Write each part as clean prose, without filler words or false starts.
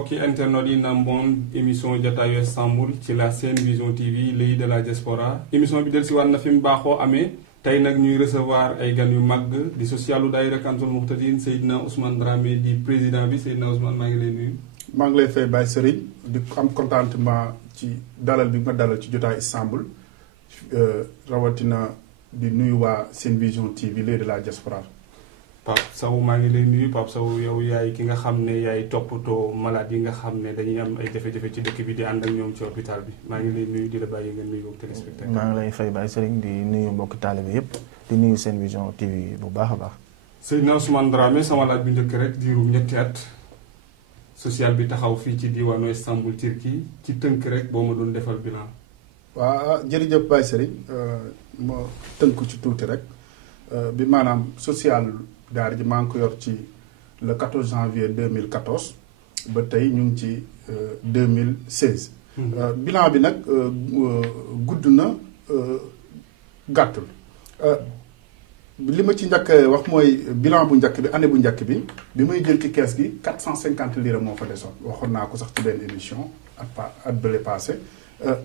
mbokki internet yi namboon émission jotaayu Istanbul ci la Sen Vision TV l'œil de la diaspora émission bi dellusiwaat na fi mu baaxoo amee tey nag ñuy recevoir ay gan yu mag di socialu daayira Kanzul Muhtadin Seydina Ousmane Dramé di président bi Seydina Ousmane maa ngi lay nuyu. maa ngi lay fay Baye Serigne di am contentement ci dalal bi nga dalal ci jotaay Istanbul rawatina di nuyu waa Sen Vision TV l'œil de la diaspora. Pape Sow maa ngi lay nuyu Pape Sow yow yaay ki nga xam ne yaay toppatoo malade yi nga xam ne dañuy am ay jafe-jafe ci dëkk bi di ànd ak ñoom ci hôpital bi maa ngi lay nuyu di la bàyyi nga nuyu ak téléspectateur. maa ngi lay fay Baye Serigne di nuyu mbokki taalibe yëpp di nuyu Sen Vision TV bu baax a baax. Seydina Ousmane Dramé sama laaj bi njëkk rek diirum ñetti at social bi taxaw fii ci diwaanu Istanbul Turquie ci tënk rek boo ma doon defal bilan. waaw jërëjëf Baye Serigne ma tënk ci tuuti rek bi maanaam social. daara ji maa ngi ko yor ci le 14 janvier 2014 ba tey ñu ngi ci 2016. bilan bi nag gudd na gàttul li ma ci njëkk wax mooy bilan bu njëkk bi année bu njëkk bi may jël ci kees gi 450 lire moo fa desoon waxoon naa ko sax ci benn émission at bële passé ba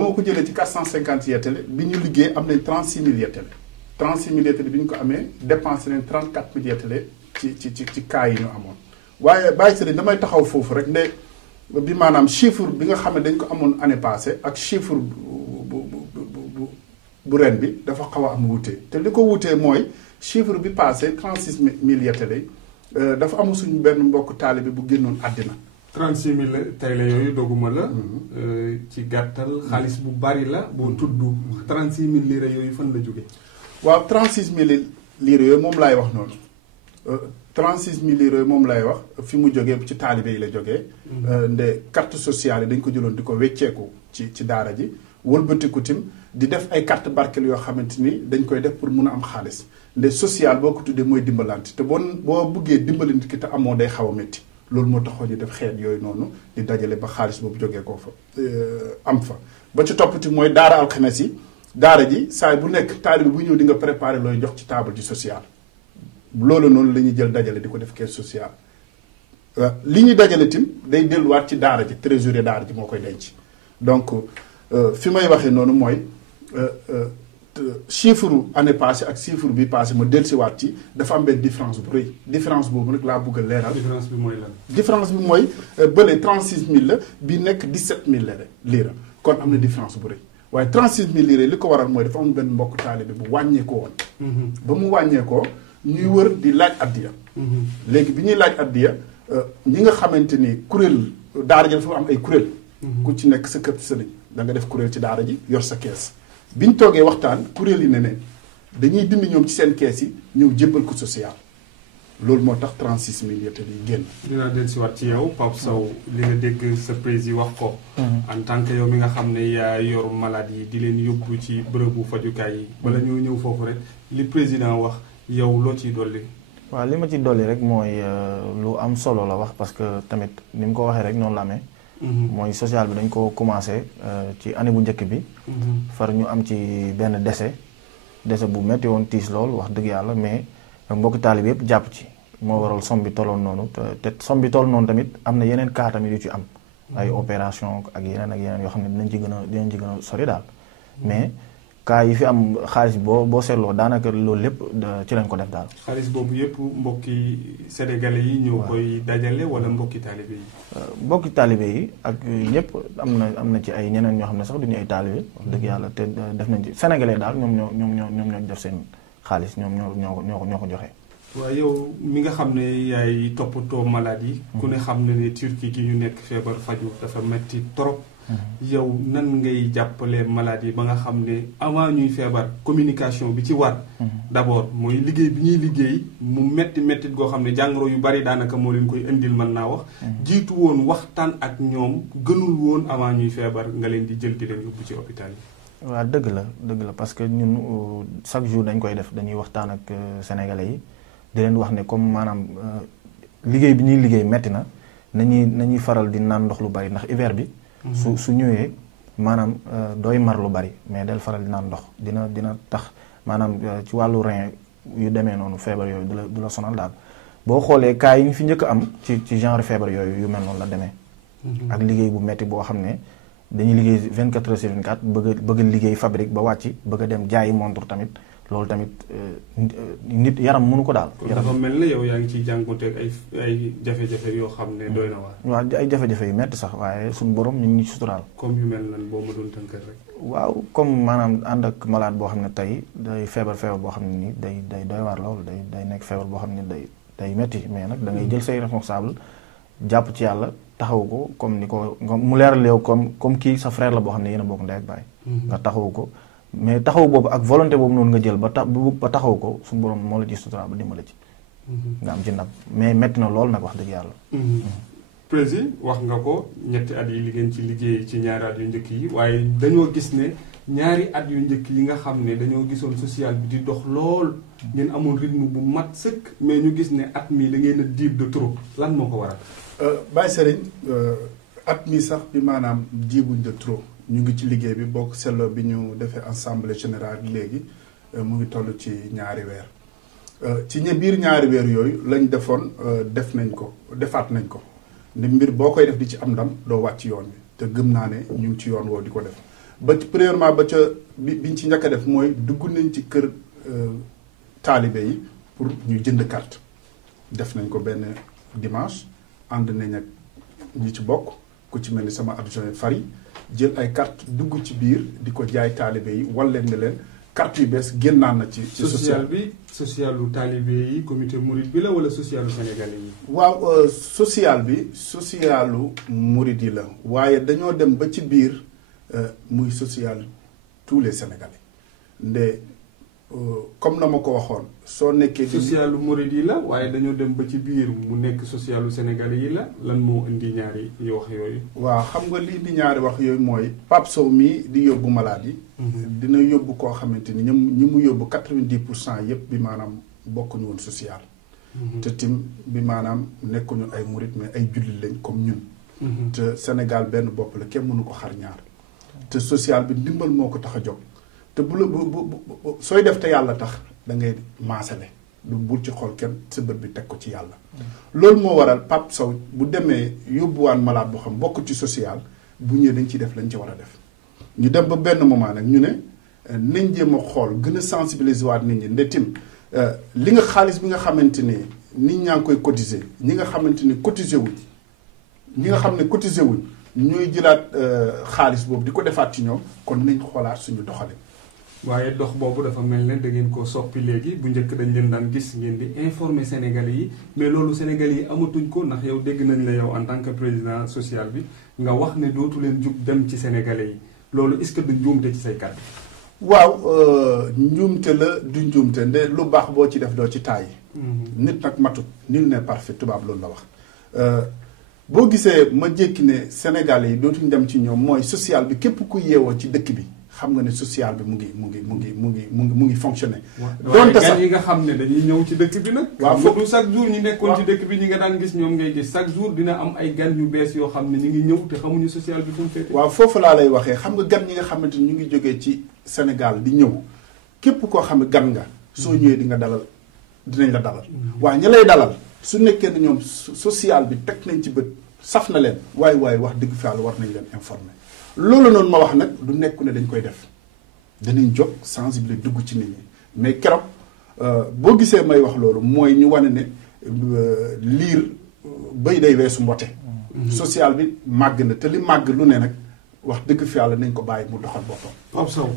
ma ko jëlee ci 450 yettale bi ñu liggéey am nañ 36 000 yettale 36 000 yettale bi ñu ko amee dépensé nañ 34 000 yettale ci cas yi ñu amoon waaye Baye Serigne damay taxaw foofu rek ne bi maanaam chiffre bi nga xam ne dañ ko amoon année passée ak chiffre bu ren bi dafa xaw a am wuute te li ko wuutee mooy chiffre bi passé 36 000 yettale dafa amu suñu benn mbokk taalibe bu génnoon àddina 36 000 tey la yooyu doguma la ci gàttal xaalis bu bari la boo tudd 36 000 lire yooyu fan la jóge waaw 36 000 lire yooyu moom laay wax noonu 36 000 lire yooyu moom laay wax fi mu jógee ci taalibe yi la jógee nde carte sociale yi dañ ko jëloon di ko wecceeku ci daara ji wëlbatiku tim di def ay carte barkeel yoo xamante ni dañ koy def pour mun a am xaalis nde social boo ko tuddee mooy dimbalante te boo buggee dimbalante ki te amoo day xaw a métti loolu moo taxoon ñu def xeet yooyu noonu di dajale ba xaalis boobu jógee koo fa am fa ba ci toppati mooy daara alxames yi daara ji saa bu nekk taalibe bu ñëw di nga préparer looy jox ci table ji social loolu noonu la ñuy jël dajale di ko def caisse sociale li ñuy dajale tim day delluwaat ci daara ji trésorier daara ji moo koy denc donc fi may waxee noonu mooy chiffre année passée ak chiffre bi passé ma dellusiwaat ci dafa am benn différence bu rëy différence boobu nag laa bëgg a leeral. différence bi mooy lan. différence bi mooy bële 36 000 la bi nekk 17 000 la lira kon am na différence bu rëy. waaye 36 000 lire li ko waral mooy dafa am benn mbokk taalibe bu wàññeekoo woon. ba mu wàññeekoo ñuy wër di laaj addiya. léegi bi ñuy laaj addiya ñi nga xamante ni kuréel daara ji dafa am ay kuréel. ku ci nekk sa kër sëriñ da nga def kuréel ci daara ji yor sa kees. bi ñu toogee waxtaan kuréel yi ne dañuy dindi ñoom ci seen kees yi ñëw jébbal ko social. loolu moo tax 36 000 yettale yi génn. dinaa dellusiwaat ci yow Pape Sow li nga dégg sa président wax ko. en tant que yow mi nga xam ne yaa yor malade yi di leen yóbbu ci bërëbu fajukaay yi. bala ñoo ñëw foofu rek li président wax yow loo ciy dolli. waaw li ma ci dolli rek mooy lu am solo la wax parce que tamit ni mu ko waxee rek noonu la amee. mooy social bi dañ ko commencé ci année bu njëkk bi. far ñu am ci benn décès bu metti woon tiis lool wax dëgg yàlla mais. mbokki taalib yëpp jàpp ci moo waral somme bi tolloon noonu te somme bi toll noonu tamit am na yeneen cas tamit yu ci am ay opération ak yeneen yoo xam ne dinañ ci gën a sori daal mais cas yi fi am xaalis boo seetloo daanaka loolu lépp ci lañ ko def daal. xaalis boobu yëpp mbokki sénégalais yi ñoo koy dajale wala mbokki taalibe yi. mbokki taalibe yi ak ñëpp am na ci ay ñeneen ñoo xam ne sax duñu ay taalibe wax dëgg yàlla te def nañ ci sénégalais daal ñoom ñoo def seen. xaalis ñoom ñoo ko joxe. waaw yow mi nga xam ne yaay toppatoo malade yi. ku ne xam ne Turquie gi ñu nekk feebar faju dafa metti trop. yow nan ngay jàppale malade yi ba nga xam ne avant ñuy feebar communication bi ci war. d'abord mooy liggéey bi ñuy liggéey mu metti goo xam ne jàngoro yu bari daanaka moo leen koy indil mën naa wax. jiitu woon waxtaan ak ñoom gënul woon avant ñuy feebar nga leen di jël di leen yóbbu ci hôpital yi. waaw dëgg la parce que ñun chaque jour dañ koy def dañuy waxtaan ak sénégalais yi di leen wax ne comme maanaam liggéey bi ñuy liggéey metti na nañuy faral di naan ndox lu bari ndax hiver bi. su ñëwee maanaam dooy mar lu bari mais del faral di naan ndox dina tax maanaam ci wàllu rein yu demee noonu feebar yooyu du la sonal daal boo xoolee cas yi ñu fi njëkk am ci genre feebar yooyu yu mel noonu la demee. ak liggéey bu metti boo xam ne dañuy liggéey 24 heures sur 24 bëgg a liggéey fabrique ba wàcc bëgg a dem jaayi montre tamit loolu tamit nit yaram mënu ko daal. dafa mel ne yow yaa ngi ciy jànkuwanteeg ay jafe-jafe yoo xam ne doy na waar. waaw ay jafe-jafe yu metti sax waaye suñu borom ñu ngi suturaal. comme yu mel nan boo ma doon tënkal rek. waaw comme maanaam ànd ak malade boo xam ne tey day feebar boo xam ne nii day doy waar loolu day nekk feebar boo xam ne day metti mais nag da ngay jël say responsable jàpp ci yàlla taxaw ko comme ni ko mu leeral yow comme kii sa frère la boo xam ne yéen a bokk ndey ak baay. nga taxaw ko mais taxaw boobu ak volonté boobu noonu nga jël ba taxaw ko suñu borom moo la ci sutura ba dimbali ci. nga am ci ndam mais metti na lool nag wax dëgg yàlla. président wax nga ko ñetti at yi li ngeen ci liggéey ci ñaari at yu njëkk yi waaye dañoo gis ne ñaari at yu njëkk yi nga xam ne dañoo gisoon social bi di dox lool ngeen amoon rythme bu mat sëkk mais ñu gis ne at mi da ngeen a diib de trop lan moo ko waral. Baye Serigne at mi sax bi maanaam diibuñ de trop ñu ngi ci liggéey bi bokk seetloo bi ñu defee assemblée générale léegi mu ngi toll ci ñaari weer ci biir ñaari weer yooyu lañ defoon defaat nañ ko ni mbir boo koy def di ci am ndam doo wàcc yoon bi te gëm naa ne ñu ngi ci yoon woo di ko def ba premièrement ba ca biñ ci njëkk a def mooy dugg nañ ci kër taalibe yi pour ñu jënd carte def nañ ko benn dimanche ànd nañ ak ñi ci bokk ku ci mel ni sama adjoint Fari jël ay carte dugg ci biir di ko jaay taalibe yi wal leen ne leen carte yu bees génnaan na ci social bi socialu taalibe yi comité mouride bi la wala socialu sénégalais yi. waaw social bi socialu mouride yi la waaye dañoo dem ba ci biir muy social tous les sénégalais nde comme na ma ko waxoon soo nekkee. socialu mouride yi la waaye dañoo dem ba ci biir mu nekk socialu sénégalais yi la lan moo indi ñaari wax yooyu. waaw xam nga li indi ñaari wax yooyu mooy Pape Sow mii di yóbbu malade yi. dina yóbbu koo xamante ni ñi mu yóbbu 90% yëpp bi maanaam bokkuñu woon social. te tim bi maanaam nekkuñu ay murit mais ay jullit lañ comme ñun. te Sénégal benn bopp la kenn mënu ko xar ñaar. te social bi ndimbal moo ko tax a jóg. te bu sooy def te yàlla tax da ngay maasale du bul ci xool kenn sa bët bi teg ko ci yàlla. loolu moo waral Pape Sow bu demee yóbbuwaan malade boo xam bokk ci social bu ñëwee dañ ciy def lañ ci war a def. ñu dem ba benn moment nag ñu ne nañ jéem a xool gën a sensibiliser waat nit ñi ndetim li nga xaalis bi nga xamante ni nit ñaa ngi koy cotiser ñi nga xamante ni cotiser wuñ ñi nga xam ne cotiser wuñ ñooy jëlaat xaalis boobu di ko defaat ci ñoom kon nañ xoolaat suñu doxalin. waaye dox boobu dafa mel ne da ngeen ko soppi léegi bu njëkk dañ leen daan gis ngeen di informer Sénégalais yi mais loolu Sénégalais yi amatuñ ko ndax yow dégg nañ la yow en tant que président social bi nga wax ne dootu leen jug dem ci Sénégalais yi loolu est-ce que du njuumte ci say kàddu. waaw njuumte la du njuumte nde lu baax boo ci def doo ci tàyyi. nit nag matut nul n'est parfait tubaab loolu la wax. boo gisee ma jékki ne Sénégalais yi dootuñ dem ci ñoom mooy social bi képp ku yeewoo ci dëkk bi. xam nga ne social bi mu ngi fonctionner. donte sax yi nga xam ne dañuy ñëw ci dëkk bi nag. waaw foofu chaque jour ñi nekkoon ci dëkk bi ñi nga daan gis ñoom ngay gis chaque jour dina am ay gan yu bees yoo xam ne ñu ngi ñëw te xamuñu social bi fu mu féete. waaw foofu laa lay waxee xam nga gan ñi nga xamante ni ñu ngi jógee ci Sénégal di ñëw képp koo xam ne gan nga. soo ñëwee di nga dalal dinañ la dalal. waaw ña lay dalal su nekkee ne ñoom social bi teg nañ ci bët saf na leen waaye wax dëgg fa war nañ leen informer. loolu noonu ma wax nag du nekku ne dañ koy def danañ jóg sensibiliser dugg ci nit ñi mais keroog boo gisee may wax loolu mooy ñu wane ne liir bëy day weesu mbote. social bi màgg na te li màgg lu ne nag wax dëgg fi yàlla nañ ko bàyyi mu doxal boppam. Pape Sow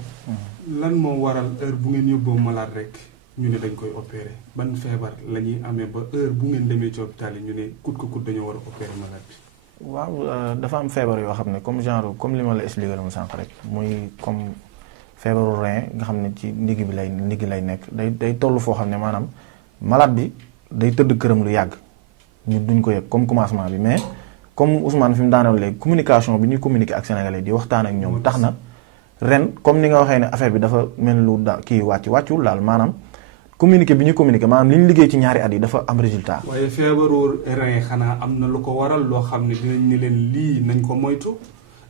lan moo waral heure bu ngeen yóbboo malade rek ñu ne dañ koy opérer ban feebar la ñuy amee ba heure bu ngeen demee ci hôpital yi ñu ne kut ko kut dañoo war a opérer malade bi. waaw dafa am feebar yoo xam ne comme li ma la expliqué la mu sànq rek muy comme feebaru rein nga xam ne ci ndigg lay nekk day toll foo xam ne maanaam malade bi day tëdd këram lu yàgg ñu duñ ko yëg comme commencement bi mais comme Ousmane fi mu daaneel léegi communication bi ñuy communiquer ak Sénégalais di waxtaan ak ñoom tax na ren comme ni nga waxee ne affaire bi dafa mel lu kii wàccul daal maanaam communiqué bi ñu communiqué maanaam li ñu liggéey ci ñaari at yi dafa am résultat. waaye feebaru rein xanaa am na lu ko waral loo xam ne dinañ ne leen lii nañ ko moytu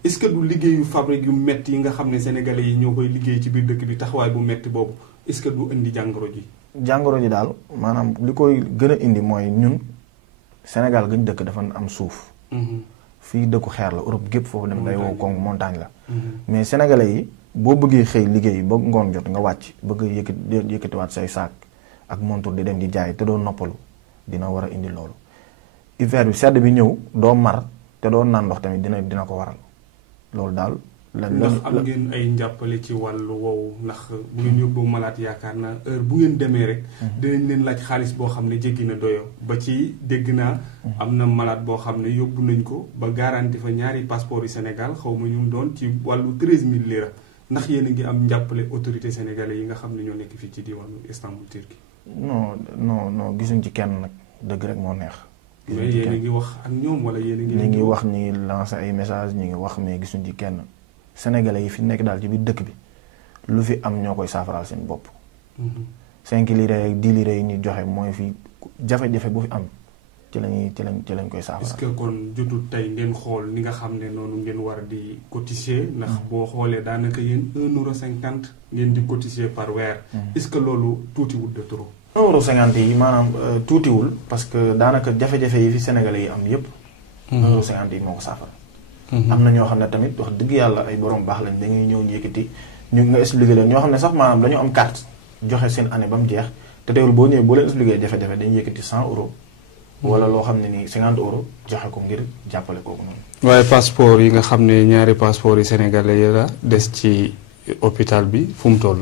est-ce que du liggéeyu fabrique yu metti yi nga xam ne sénégalais yi ñoo koy liggéey ci biir dëkk bi taxawaay bu metti boobu est-ce que du indi jàngoro ji. jàngoro ji daal maanaam li koy gën a indi mooy ñun Sénégal gën dëkk dafa am suuf. fii dëkku xeer la Europe gépp foofu dem day wow koŋ montagne la. mais sénégalais yi boo bëggee xëy liggéey ba ngoon jot nga wàcc bëgg yëkkatiwaat say saak ak montur di dem di jaay te doo noppalu dina war a indi loolu. hiver bi sedd bi ñëw doo mar te doo naan ndox tamit dina ko waral loolu daal. ndax am ngeen ay njàppale ci wàllu woowu ndax bu ngeen yóbbu malaat yaakaar naa heure bu ngeen demee rek dinañ leen laaj xaalis boo xam ne jéggi na doyo ba ci dégg naa am na malaat boo xam ne yóbbu nañ ko ba garanti fa ñaari passeport yu Sénégal xaw ma ñu doon ci wàllu 13000 lira ndax yéen a ngi am njàppale autorité sénégalais yi nga xam ne ñoo nekk fii ci diwaanu Istanbul Turquie. non gisuñ ci kenn nag dëgg rek moo neex. mais yéen a ngi wax ak ñoom wala yéen a ngi. ñi ngi wax ñi lancer ay message ñi ngi wax mais gisuñ ci kenn. Sénégalais yi fi nekk daal ci biir dëkk bi lu fi am ñoo koy saafaraal seen bopp. 5 lire ak 10 lire yi ñu joxe mooy fi jafe-jafe bu fi am ci lañ koy saafaraal. est-ce que kon jotul tey ngeen xool ni nga xam ne noonu ngeen war di cotiser. ndax boo xoolee daanaka yéen 1,50 € ngeen di cotiser par weer. est-ce que loolu tuutiwul de trop. 1,50 € yi maanaam tuutiwul parce que daanaka jafe-jafe yi fi Sénégalais yi am yépp 1,50 € yi moo ko saafara. am na ñoo xam ne tamit wax dëgg yàlla ay borom baax lañ dañuy ñëw yëkkati ñu nga expliqué leen ñoo xam ne sax maanaam dañu am carte joxe seen année ba mu jeex te teewul boo ñëwee boo leen expliqué jafe-jafe dañuy yëkkati 100 €. wala loo xam ne nii 50 € joxe ko ngir jàppale kooku noonu. waaye passeport yi nga xam ne ñaari passeport yi sénégalais yi la des ci hôpital bi fu mu toll.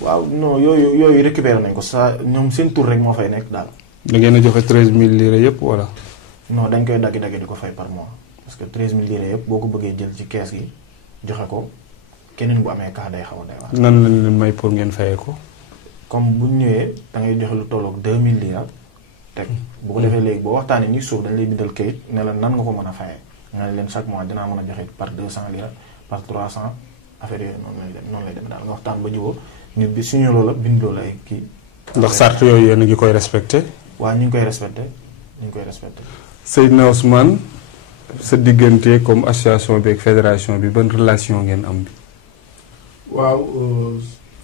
waaw non yooyu récupéré nañ ko sa ñoom seen tur rek moo fay nekk daal. da ngeen a joxe 13000 lira yëpp wala. non dañ koy dagg di ko fay par mois. parce que 13000 lire yëpp boo ko bëggee jël ci kees gi joxe ko keneen bu amee cas day xaw a day wax. nan lañ leen may pour ngeen fayee ko. comme bu ñëwee da ngay joxe lu tolloog 2000 lire teg. bu ko defee léegi boo waxtaanee ñi suuf dañ lay bindal kayit ne la nan nga ko mën a fayee. nga ne leen chaque mois dinaa mën a joxe par 200 lire par 300 affaire yooyu noonu lay dem daal nga waxtaan ba jubóo nit bi suñu loola bind loola ay kii. ndax sart yooyu yéen a ngi koy respecté. waaw ñu ngi koy respecté. Seydina Ousmane. sa diggante comme association bi ak fédération bi ban relation ngeen am bi. waaw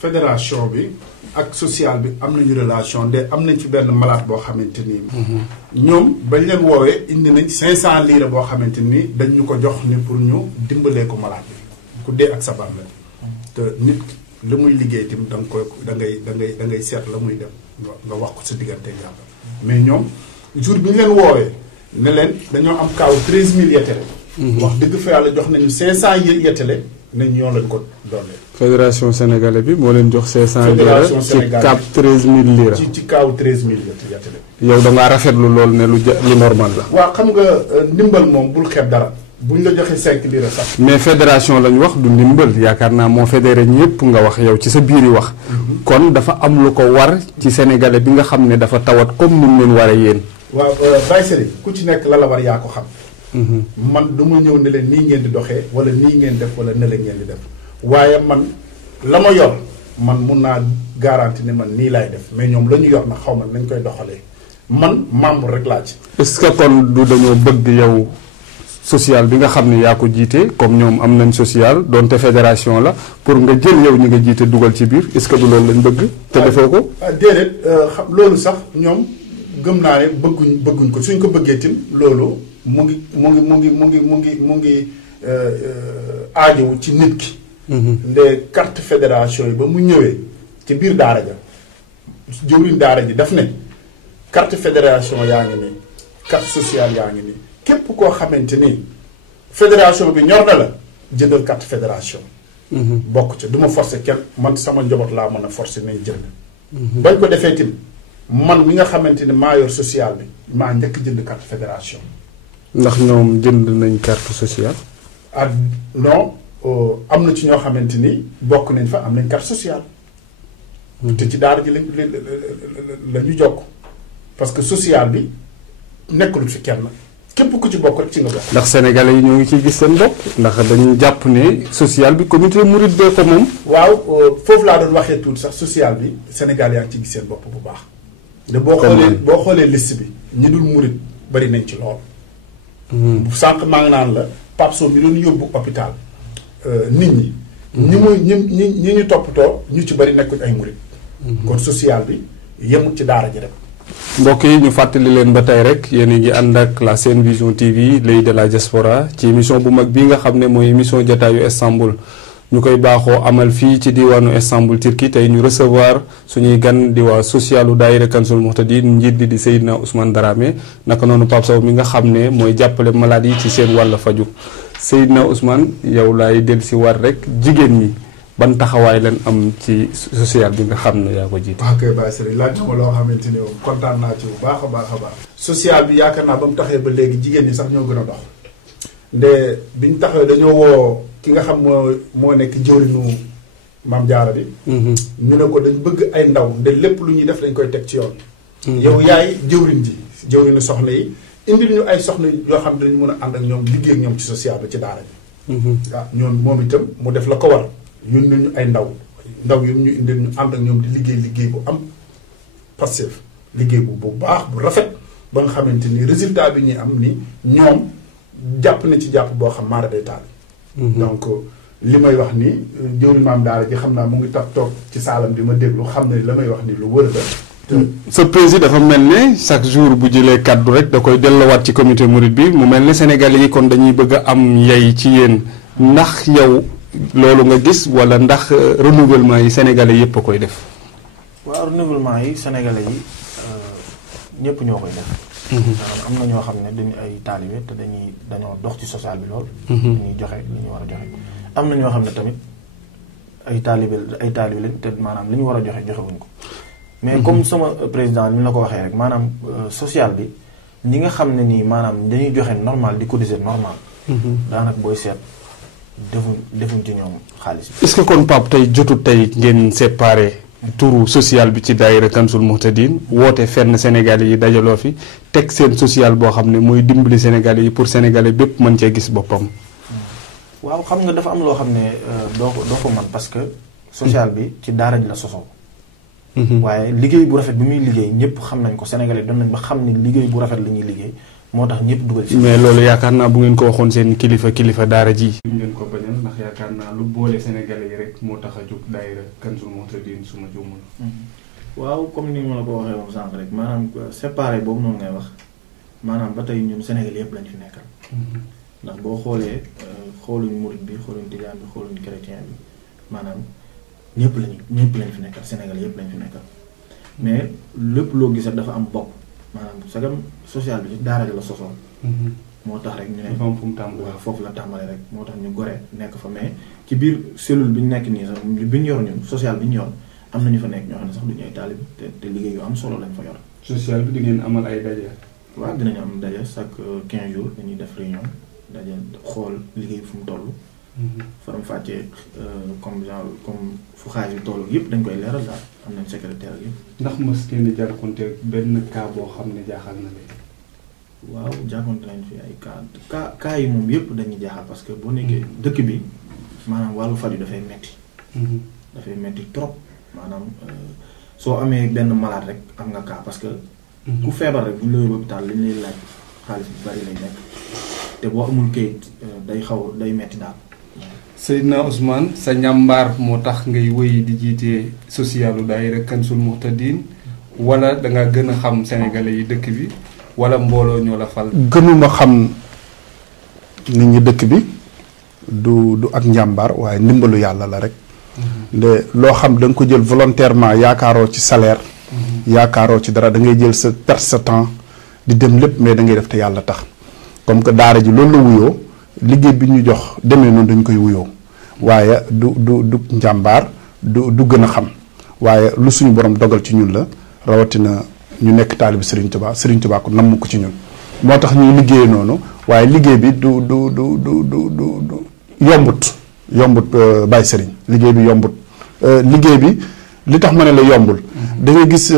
fédération bi ak social bi am nañu relation de am nañ ci benn malade boo xamante ni. ñoom bañ leen woowee indi nañ 500 lire boo xamante ni dañ ñu ko jox ni pour ñu dimbalee ko malade bi ku dee ak sabar la te nit la muy liggéey tim da ngay seet la muy dem nga wax ko sa diggante yàlla mais ñoom jour bi ñu leen woowee. ne leen dañoo am kaaw 13000 yettele. wax dëgg fa yàlla jox nañu 500 yettele nañ ñoo leen ko doole. fédération sénégalais bi moo leen jox 500 lira ci kaaw 13000 lira. ci kaaw 13000 yettele. yow da ngaa rafetlu loolu ne lu normal la. waaw xam nga ndimbal moom bul xeeb dara buñ la joxee 5 lira sax. mais fédération lañ wax du ndimbal yaakaar naa moo fédéré ñëpp nga wax yow ci sa biir yi wax. kon dafa am lu ko war ci sénégalais bi nga xam ne dafa tawat comme ni mu leen waree yéen. waaw Baye Serigne ku ci nekk la war yaa ko xam. man du ma ñëw ne leen nii ngeen di doxee wala nii ngeen def wala ne la ngeen di def waaye man la ma yor man mun naa garanti ne man nii laay def mais ñoom la ñu yor na xaw ma nañ koy doxalee man membre rek laa ci. est-ce que kon du dañoo bëgg yow social bi nga xam ne yaa ko jiite comme ñoom am nañ social donte fédération la pour nga jël yow ñi nga jiite dugal ci biir est-ce que du loolu lañ bëgg. te defoo ko. déedéet loolu sax ñoom. gëm naa ne bëgguñ ko suñ ko bëggee tim loolu mu ngi aajowu ci nit ki. nde carte fédération yi ba mu ñëwee ci biir daara ja jëwriñ daara ji daf ne carte fédération yaa ngi nii carte sociale yaa ngi nii képp koo xamante ni fédération bi ñor na la jëndal carte fédération. bokk ca du ma forcer kenn man sama njaboot laa mën a forcer nañ jënd. bañ ko defee tim man mi nga xamante ni maa yor social bi maa njëkk jënd carte fédération. ndax ñoom jënd nañ carte sociale. ah non am na ci ñoo xamante ni bokk nañ fa am nañ carte sociale. te ci daara ji la ñu jokk parce que social bi nekkul fi kenn képp ku ci bokk rek ci nga bokk. ndax sénégalais yi ñoo ngi ciy gis seen bopp ndax dañu jàpp ne social bi comité mouride bee ko moom. waaw foofu laa doon waxee tuuti sax social bi Sénégal yaa ngi ciy gis seen bopp bu baax. te boo xoolee liste bi ñi dul murit bari nañ ci lool. sànq maa ngi naan la Pape Sow mi doon yóbbu hôpital nit ñi. ñi ñu toppatoo ñu ci bari nekkuñ ay murit. kon social bi yemut ci daara ji rek. mbokk yi ñu fàttali leen ba tey rek yéen a ngi ànd ak la Sen Vision TV l'œil de la diaspora ci émission bu mag bii nga xam ne mooy émission jataayu Istanbul ñu koy baaxoo amal fii ci diwaanu Istanbul Turquie tey ñu recevoir suñuy gan di waa socialu daayira Kanzul Muhtadin njiit li di Seydina Ousmane Dramé naka noonu Pape Sow mi nga xam ne mooy jàppale malade yi ci seen wàll faju Seydina Ousmane yow laay dellusi war rek jigéen ñi ban taxawaay leen am ci social bi nga xam ne yaa ko jiite. waaw kay Baye Serigne laaj na ma loo xamante ni moom kontaan naa ci bu baax a baax a baax. social bi yaakaar naa ba mu taxee ba léegi jigéen ñi sax ñoo gën a dox nde biñ taxawee dañoo woo ki nga xam moo nekk jëwriñu Maam Jaara bi. ñu ne ko dañ bëgg ay ndaw nde lépp lu ñuy def dañ koy teg ci yoon. yow yaay jëwriñ ji jëwriñu soxna yi indil ñu ay soxna yoo xam ne dañu mën a ànd ak ñoom liggéey ak ñoom ci social bi ci daara bi. waaw ñoom moom itam mu def la ko war. ñun nañu ay ndaw yi ñu indil ñu ànd ak ñoom di liggéey bu am passif liggéey bu baax bu rafet ba nga xamante ni résultat bi ñuy am ni ñoom jàpp na ci jàpp boo xam maara day taal. donc li may wax ni jëwriñ Maam Daara ji xam naa mu ngi toog ci saalam di ma déglu xam ne la may wax ni lu wër la. sa président dafa mel ne chaque jour bu jëlee kaddu rek da koy delloowaat ci comité mouride bi mu mel ne Sénégalais yi kon dañuy bëgg a am yey ci yéen ndax yow. loolu nga gis wala ndax renouvellement yi sénégalais yëpp a koy def. waaw renouvellement yi sénégalais yi ñëpp ñoo koy def. am na ñoo xam ne dañu ay taalibe te dañoo dox ci social bi lool. dañuy joxe li ñu war a joxe. am na ñoo xam ne tamit ay taalibe lañ te maanaam li ñu war a joxe joxewuñ ko. mais comme sama président ni la ko waxee rek maanaam social bi ñi nga xam ne nii maanaam dañuy joxe normal di cotiser normal. daanaka booy seet. defuñ ci ñoom xaalis bi. est-ce que kon Pape tey jotut tey ngeen séparé turu social bi ci daayira Kanzul Muhtadin woote fenn Sénégalais yi dajaloo fi teg seen social boo xam ne mooy dimbali Sénégalais yi pour Sénégalais bépp mën cee gis boppam. waaw xam nga dafa am loo xam ne doo ko mën parce que social bi ci daara ji la sosoo. waaye liggéey bu rafet bi muy liggéey ñëpp xam nañ ko Sénégalais doon nañ ba xam ni liggéey bu rafet la ñuy liggéey. moo tax ñëpp dugal ci. mais loolu yaakaar naa bu ngeen ko waxoon seen kilifa daara ji. duñ leen ko bañal ndax yaakaar naa lu boole Sénégalais yi rek moo tax a jóg daayira Kanzul Muhtadin su ma juumul. waaw comme ni ma la ko waxee woon sànq rek maanaam séparé boobu noonu ngay wax maanaam ba tey ñun Sénégalais yëpp lañ fi nekkal. ndax boo xoolee xooluñ murid bi xooluñ tijaan bi xooluñ chrétien bi maanaam ñëpp lañ fi nekkal Sénégalais yëpp lañ fi nekkal mais lépp loo gis dafa am bopp. maanaam sagam social bi ci daara ji la sosoon. moo tax rek ñu ne. dafa am fu mu tàmbalee waaw foofu la tàmbalee rek moo tax ñu gore nekk fa mais ci biir cellule bi ñu nekk nii sax bi ñu yor ñun social bi ñu yor am na ñu fa nekk ñoo xam ne sax duñu ay taalib te liggéey yu am solo lañ fa yor. social bi di ngeen amal ay daje. waaw dinañu am daje chaque 15 jours dañuy def réunion daje xool liggéey fu mu toll. faram fàccee comme fu xaalis bi toll yëpp dañ koy leeral daal am nañ secrétaire yëpp. ndax mos ngeen di jànkuwante benn cas boo xam ne jaaxal na leen. waaw jànkuwante nañ fi ay cas yi moom yëpp dañuy jaaxal parce que boo nekkee dëkk bi maanaam wàllu faju dafay metti dafay metti trop maanaam soo amee benn malade rek am nga cas parce que. ku feebar rek bu ñu la yóbbu hôpital li ñu lay laaj xaalis bu bari lay nekk te boo amul kayit day metti daal. Seydina Ousmane sa njàmbaar moo tax ngay wéy di jiite socialu daayira Kanzul Muhtadin wala danga gën a xam Sénégalais yi dëkk bi wala mbooloo ñoo la fal. gënuma xam nit ñi dëkk bi du ak njàmbaar waaye ndimbalu yàlla la rek. de loo xam da nga ko jël volontairement yaakaaroo ci salaire. yaakaaroo ci dara da ngay jël sa perte sa temps di dem lépp mais da ngay def te yàlla tax comme que daara ji loolu la wuyoo liggéey bi ñu jox demee noonu dañ koy wuyoo waaye du njàmbaar du gën a xam waaye lu suñu borom dogal ci ñun la rawatina ñu nekk taalibi Serigne Touba ko namm ko ci ñun moo tax ñuy liggéey noonu waaye liggéey bi du yombut Baye Serigne liggéey bi yombut liggéey bi li tax ma ne la yombul da ngay gis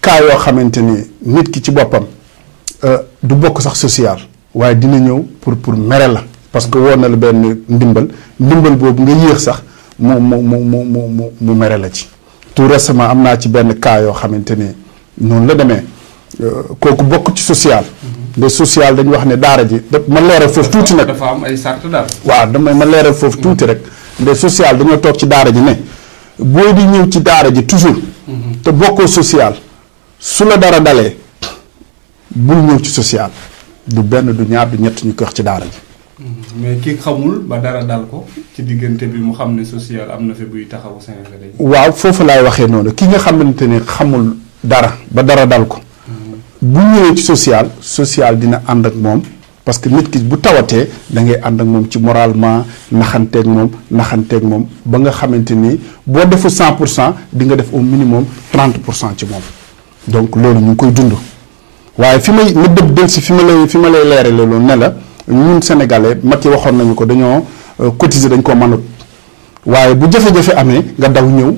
cas yoo xamante ni nit ki ci boppam du bokk sax social waaye dina ñëw pour mere la parce que woon na la benn ndimbal boobu nga yéex sax mu mere la ci tout récemment am naa ci benn cas yoo xamante ni noonu la demee kooku bokk ci social de social dañu wax ne daara ji ma leeral foofu tuuti nag dafa am ay sart daal waaw ma leeral foofu tuuti rek de social dañoo toog ci daara ji ne booy di ñëw ci daara ji toujours te bokkoo social su la dara dalee bul ñëw ci social du benn du ñaar du ñett ñu ko wax ci daara ji. mais ki xamul ba dara dal ko ci diggante bi mu xam ne social am na fi buy taxawu Sénégalais yi. waaw foofu laay waxee noonu ki nga xamante ne xamul dara ba dara dal ko bu ñëwee ci social dina ànd ak moom parce que nit ki bu tawatee da ngay ànd ak moom ci moralement naxanteeg moom ba nga xamante ni boo defu 100% di nga def au minimum 30% ci moom donc loolu ñu ngi koy dund waaye fi may ma dëb del si fi ma lay leerale loolu ne la ñun sénégalais mag yi waxoon nañu ko dañoo cotiser dañ ko mënut waaye bu jafe-jafe amee nga daw ñëw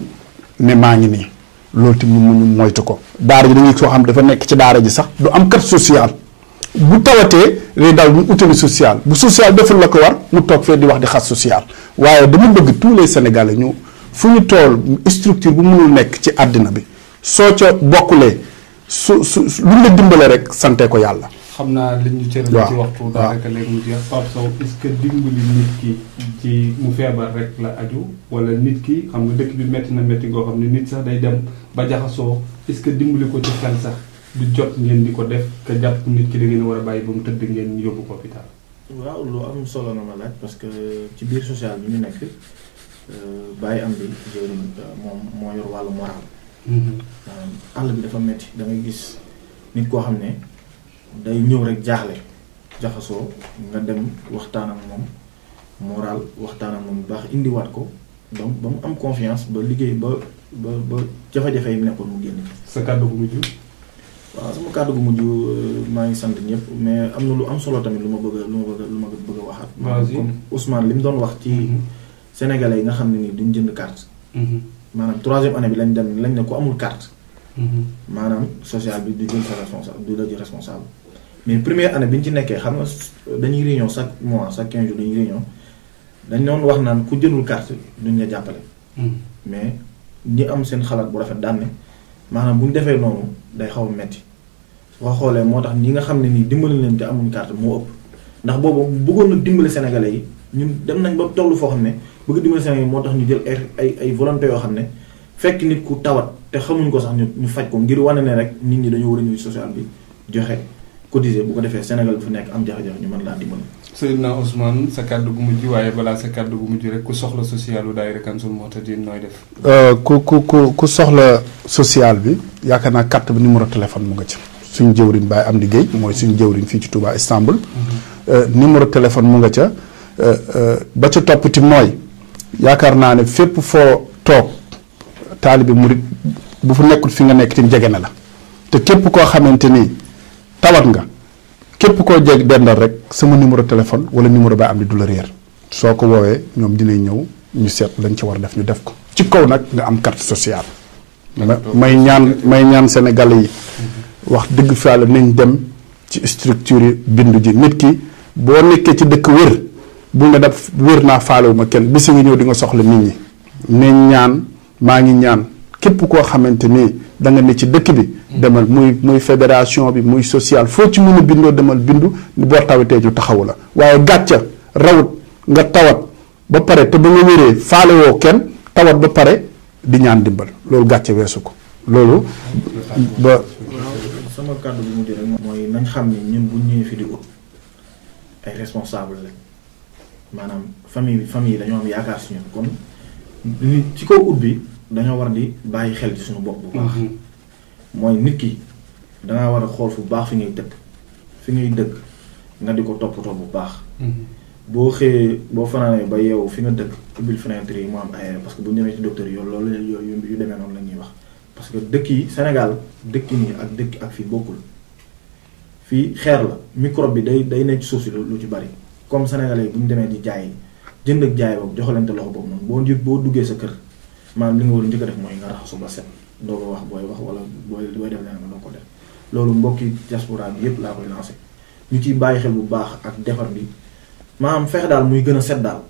ne maa ngi nii loolu tamit ñu moytu ko daara ji dañuy soo xam dafa nekk ci daara ji sax du am carte sociale bu tawatee day daw ñu utali social bu social deful la ko war mu toog fee di wax di xas social waaye dama bëgg tous les sénégalais ñu fu ñu tool structure bu mënul nekk ci àddina bi soo ca bokkulee su lu la dimbale rek sante ko yàlla. xam naa li ñu cëral ci waxtu daanaka léegi mu jeex Pape Sow est-ce que dimbali nit ki ci mu feebar rek la aju wala nit ki xam nga dëkk bi métti na métti goo xam ne nit sax day dem ba jaxasoo est-ce que dimbali ko ci xel sax du jot ngeen di ko def que jàpp nit ki da ngeen war a bàyyi ba mu tëdd ngeen yóbbu ko hôpital. waaw lu am solo na ma laaj parce que ci biir social bi ñu nekk bàyyi am bi jëriñ moom moo yor wàllu moral. àll bi dafa métti da ngay gis nit koo xam ne day ñëw rek jaaxle jaxasoo nga dem waxtaan ak moom moral waxtaan ak moom bu baax indiwaat ko donc ba mu am confiance ba liggéey ba jafe-jafe yi nekkoon mu génn. sa kàddu gu mujj. waaw sama kàddu gu mujj maa ngi sant ñëpp mais am na lu am solo tamit lu ma bëgg a waxaat. comme Ousmane li mu doon wax ci sénégalais yi nga xam ne nii duñ jënd carte. maanaam 3e année bi lañ ne ku amul carte. maanaam social bi du jël sa responsable du la jël responsable mais première année bi ñu ci nekkee xam nga dañuy réunion chaque mois chaque 15 jours dañuy réunion dañ doon wax naan ku jëndul carte duñ la jàppale. mais ñi am seen xalaat bu rafet daan ne maanaam bu ñu defee noonu day xaw a metti soo xoolee moo tax ñi nga xam ne nii dimbali leen te amuñ carte moo ëpp ndax boobu bëggoon na dimbali sénégalais yi ñun dem nañ ba tollu foo xam ne bëgg dimbali sénégalais yi moo tax ñu jël ay volonté yoo xam ne fekk nit ku tawat te xamuñ ko sax ñu faj ko ngir wane ne rek nit ñi dañoo war a ñëw social bi joxe cotiser bu ko defee Sénégal bu fi nekk am jafe-jafe ñu mën laa dimbali. Seydina Ousmane sa kàddu gu mujj waaye balaa sa kàddu gu mujj rek ku soxla social lu daayira Kanzul Mohtadine nooy def. ku soxla social bi yaakaar naa carte bi numéro téléphone mu nga ci suñu jëwriñ Baye Amdi Guèye mooy suñu jëwriñ fii ci Touba Istanbul. numéro téléphone mu nga ca ba ca toppati mooy yaakaar naa ne fépp foo toog taalibe murit bu fu nekkul fi nga nekk tim jege na la te képp koo xamante ni tawat nga képp koo jeg dendal rek sama numéro téléphone wala numéro Baye Amdi du la réer soo ko woowee ñoom dinañ ñëw ñu seet lañ ci war a def ñu def ko ci kaw nag nga am carte sociale. may ñaan Sénégalais yi wax dëgg fa la nañ dem ci structure yi bindu ji nit ki boo nekkee ci dëkk wër bu nga def wër naa faalewuma kenn bisi nga ñëw di nga soxla nit ñi nañ ñaan maa ngi ñaan képp koo xamante ni da nga ne ci dëkk bi demal muy fédération bi muy social foo ci mën a bindoo demal bindu boo tawatee ñu taxawu la waaye gàcca rawut nga tawat ba pare te ba nga wéree faalewoo kenn tawat ba pare di ñaan dimbal loolu gàcce weesu ko loolu ba sama kàddu bu mujj rek mooy nañ xam ne ñun bu ñëwee fi di ut ay responsable la maanaam famille yi dañoo am yaakaar si ñun kon ci kaw ut bi dañoo war di bàyyi xel ci suñu bopp bu baax mooy nit ki dangaa war a xool fu baax fi ngay dëkk nga di ko toppatoo bu baax boo xëyee boo fanaanee ba yeewu fi nga dëkk ubbil fenêtre yi mu am aéré parce que bu ñu demee ci docteur yi loolu yu demee noonu la ñuy wax parce que dëkk yi Sénégal dëkk nii ak dëkk ak fii bokkul fii xeer la microbe bi day nekk ci suuf si lu ci bari comme sénégalais yi bu ñu demee di jaay jënd ak jaay boobu joxalante loxo boobu noonu boo duggee sa kër maanaam li nga war a njëkk a def mooy nga raxasu ba set doo ko wax booy wax wala booy def leneen nga doo ko def loolu mbokki diaspora bi yépp laa koy lancé ñu ciy bàyyi xel bu baax ak defar bi maanaam fexe daal muy gën a set daal.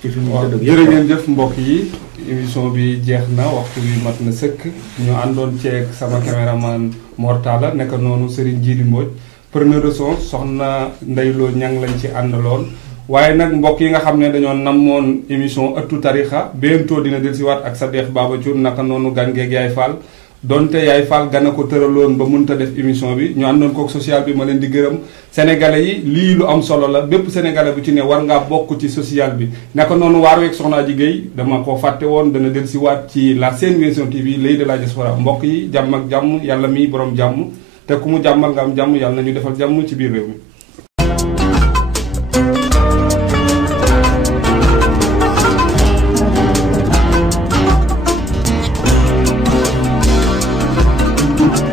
ci fi muy tëdd jërë ngeen jëf mbokk yi émission bi jeex na waxtu bi mat na sëkk ñu àndoon ceeg sama caméraman Mortala nekk noonu Serigne Djili Mbodj preneur de son soxna Ndeyloo Ñang lañ ci àndaloon waaye nag mbokk yi nga xam ne dañoo namoon émission ëttu tarixa bientôt dina dellusiwaat ak Sadekh Baba Thioune naka noonu gan geeg Yaay Fall donte Yaay Fall gana ko tëraloon ba mënta def émission bi ñu àndoon kook social bi ma leen di gërëm sénégalais yi lii lu am solo la bépp sénégalais bu ci ne war ngaa bokk ci social bi naka noonu waar weeg soxnaa ji Guèye dama ko fàtte woon dana dellusiwaat ci la Sen Vision TV l'œil de la diaspora mbokk yi jàmm ak jàmm yàlla mi borom jàmm te ku mu jàmmal nga am jàmm yàlla na ñu defal jàmm ci biir réew mi Thank you.